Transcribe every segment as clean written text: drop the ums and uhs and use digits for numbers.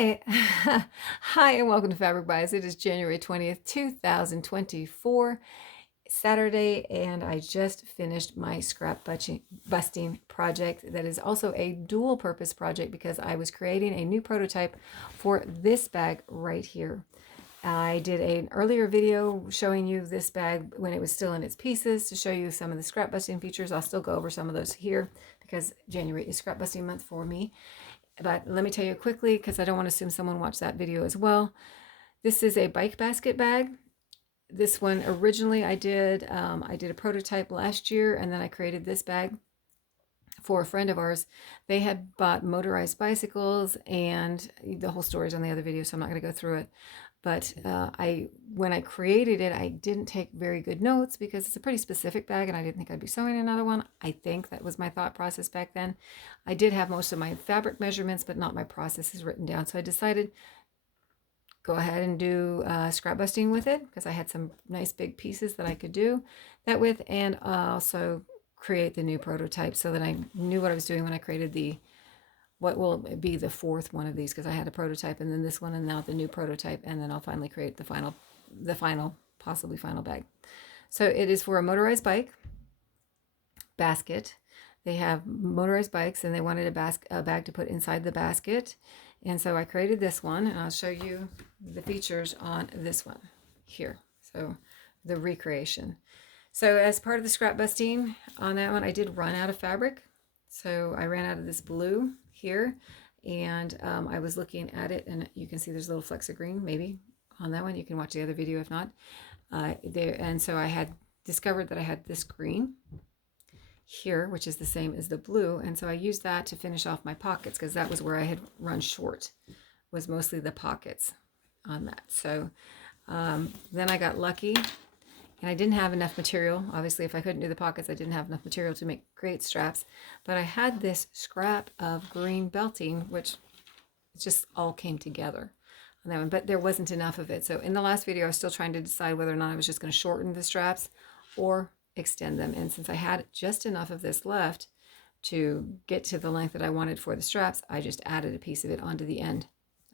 Hi. Hi, and welcome to Fabric Buys. It is January 20th, 2024, Saturday, and I just finished my scrap busting project that is also a dual purpose project because I was creating a new prototype for this bag right here. I did an earlier video showing you this bag when it was still in its pieces to show you some of the scrap busting features. I'll still go over some of those here because January is scrap busting month for me. But let me tell you quickly, because I don't want to assume someone watched that video as well. This is a bike basket bag. This one originally I did a prototype last year, and then I created this bag for a friend of ours. They had bought motorized bicycles, and the whole story is on the other video, so I'm not going to go through it. But when I created it, I didn't take very good notes because it's a pretty specific bag and I didn't think I'd be sewing another one. I think that was my thought process back then. I did have most of my fabric measurements, but not my processes written down. So I decided go ahead and do scrap busting with it because I had some nice big pieces that I could do that with, and also create the new prototype so that I knew what I was doing when I created what will be the fourth one of these, because I had a prototype and then this one and now the new prototype, and then I'll finally create possibly final bag. So it is for a motorized bike basket. They have motorized bikes and they wanted a bag to put inside the basket. And so I created this one, and I'll show you the features on this one here. So the recreation. So as part of the scrap busting on that one, I did run out of fabric. So I ran out of this blue here, and I was looking at it, and you can see there's a little flecks of green maybe on that one. You can watch the other video if not. And so I had discovered that I had this green here, which is the same as the blue, and so I used that to finish off my pockets because that was where I had run short, was mostly the pockets on that. So then I got lucky. And I didn't have enough material. Obviously, if I couldn't do the pockets, I didn't have enough material to make great straps. But I had this scrap of green belting, which just all came together on that one. But there wasn't enough of it. So in the last video, I was still trying to decide whether or not I was just going to shorten the straps or extend them. And since I had just enough of this left to get to the length that I wanted for the straps, I just added a piece of it onto the end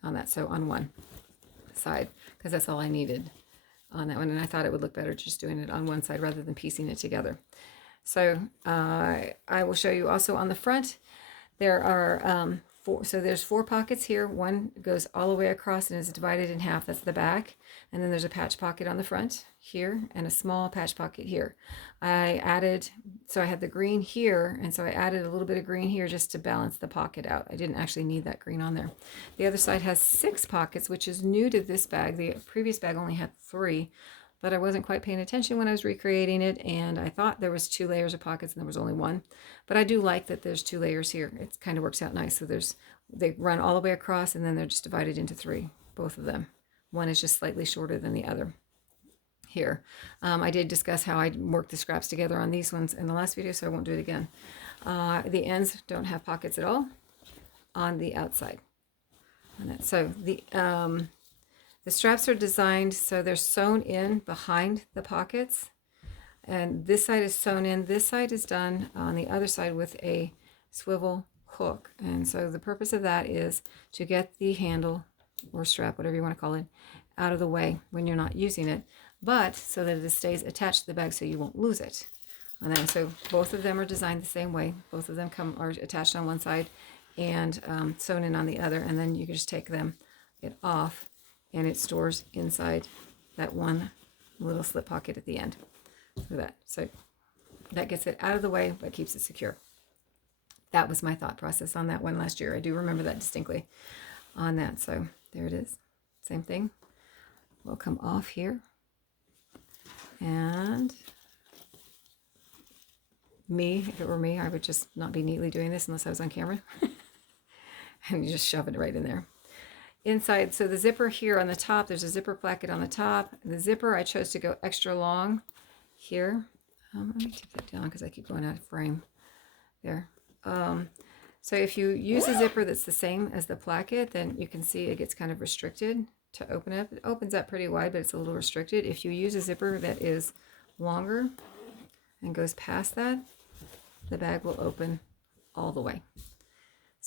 on that. So on one side, because that's all I needed on that one, and I thought it would look better just doing it on one side rather than piecing it together. So I will show you also on the front. There are there's four pockets here. One goes all the way across and is divided in half. That's the back. And then there's a patch pocket on the front here and a small patch pocket here. So I had the green here, and so I added a little bit of green here just to balance the pocket out. I didn't actually need that green on there. The other side has 6 pockets, which is new to this bag. The previous bag only had 3, but I wasn't quite paying attention when I was recreating it, and I thought there was 2 layers of pockets and there was only 1. But I do like that there's 2 layers here. It kind of works out nice. So they run all the way across, and then they're just divided into 3, both of them. One is just slightly shorter than the other here. I did discuss how I worked the scraps together on these ones in the last video, so I won't do it again. The ends don't have pockets at all on the outside. So the straps are designed so they're sewn in behind the pockets, and this side is sewn in. This side is done on the other side with a swivel hook, and so the purpose of that is to get the handle or strap, whatever you want to call it, out of the way when you're not using it, but so that it stays attached to the bag so you won't lose it. And then so both of them are designed the same way. Both of them are attached on one side and sewn in on the other, and then you can just take it off, and it stores inside that one little slip pocket at the end for that. So that gets it out of the way but keeps it secure. That was my thought process on that one last year. I do remember that distinctly on that. So there it is. Same thing. We'll come off here. And if it were me, I would just not be neatly doing this unless I was on camera. And you just shove it right in there. Inside, so the zipper here on the top, there's a zipper placket on the top. The zipper, I chose to go extra long here. Let me tip that down because I keep going out of frame there. So if you use a zipper that's the same as the placket, then you can see it gets kind of restricted to open up. It opens up pretty wide, but it's a little restricted. If you use a zipper that is longer and goes past that, the bag will open all the way.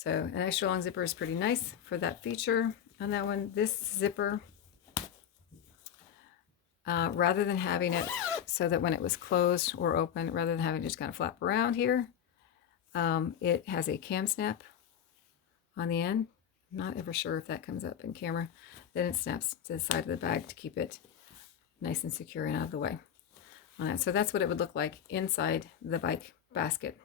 So an extra long zipper is pretty nice for that feature on that one. This zipper, rather than having it so that when it was closed or open, rather than having it just kind of flap around here, it has a cam snap on the end. I'm not ever sure if that comes up in camera. Then it snaps to the side of the bag to keep it nice and secure and out of the way on that. So that's what it would look like inside the bike basket.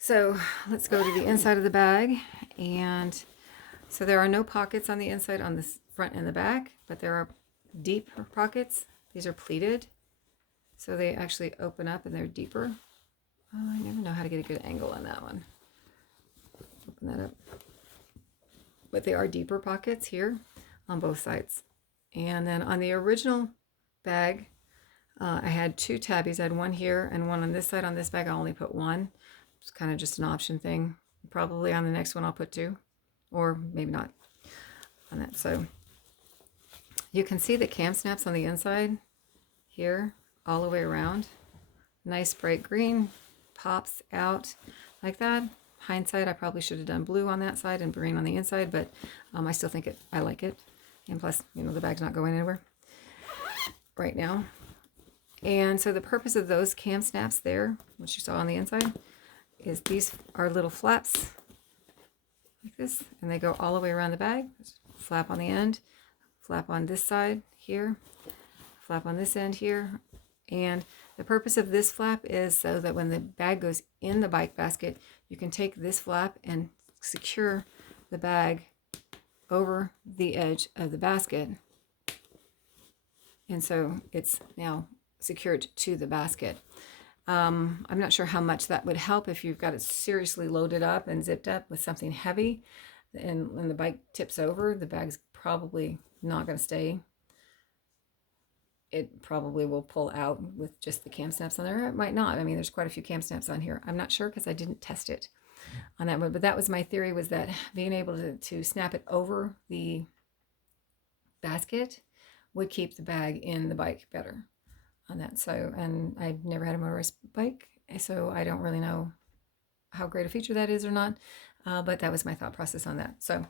So let's go to the inside of the bag. And so there are no pockets on the inside on the front and the back, but there are deep pockets. These are pleated, so they actually open up and they're deeper. Oh, I never know how to get a good angle on that one. Open that up. But they are deeper pockets here on both sides. And then on the original bag, I had two tabbies. I had one here and one on this side. On this bag, I only put one. It's kind of just an option thing. Probably on the next one, I'll put two, or maybe not on that. So you can see the cam snaps on the inside here, all the way around. Nice bright green, pops out like that. Hindsight, I probably should have done blue on that side and green on the inside, but I still think I like it. And plus, you know, the bag's not going anywhere right now. And so the purpose of those cam snaps there, which you saw on the inside, is these are little flaps like this, and they go all the way around the bag. Flap on the end, flap on this side here, flap on this end here. And the purpose of this flap is so that when the bag goes in the bike basket, you can take this flap and secure the bag over the edge of the basket. And so it's now secured to the basket. I'm not sure how much that would help if you've got it seriously loaded up and zipped up with something heavy, and when the bike tips over, the bag's probably not going to stay. It probably will pull out with just the cam snaps on there. It might not. I mean, there's quite a few cam snaps on here. I'm not sure because I didn't test it on that one, but that was my theory, was that being able to snap it over the basket would keep the bag in the bike better on that. So, and I've never had a motorized bike, so I don't really know how great a feature that is or not, but that was my thought process on that. So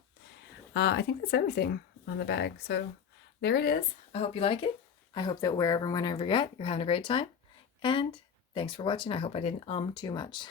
I think that's everything on the bag. So there it is. I hope you like it. I hope that wherever and whenever you're at, you're having a great time. And thanks for watching. I hope I didn't too much.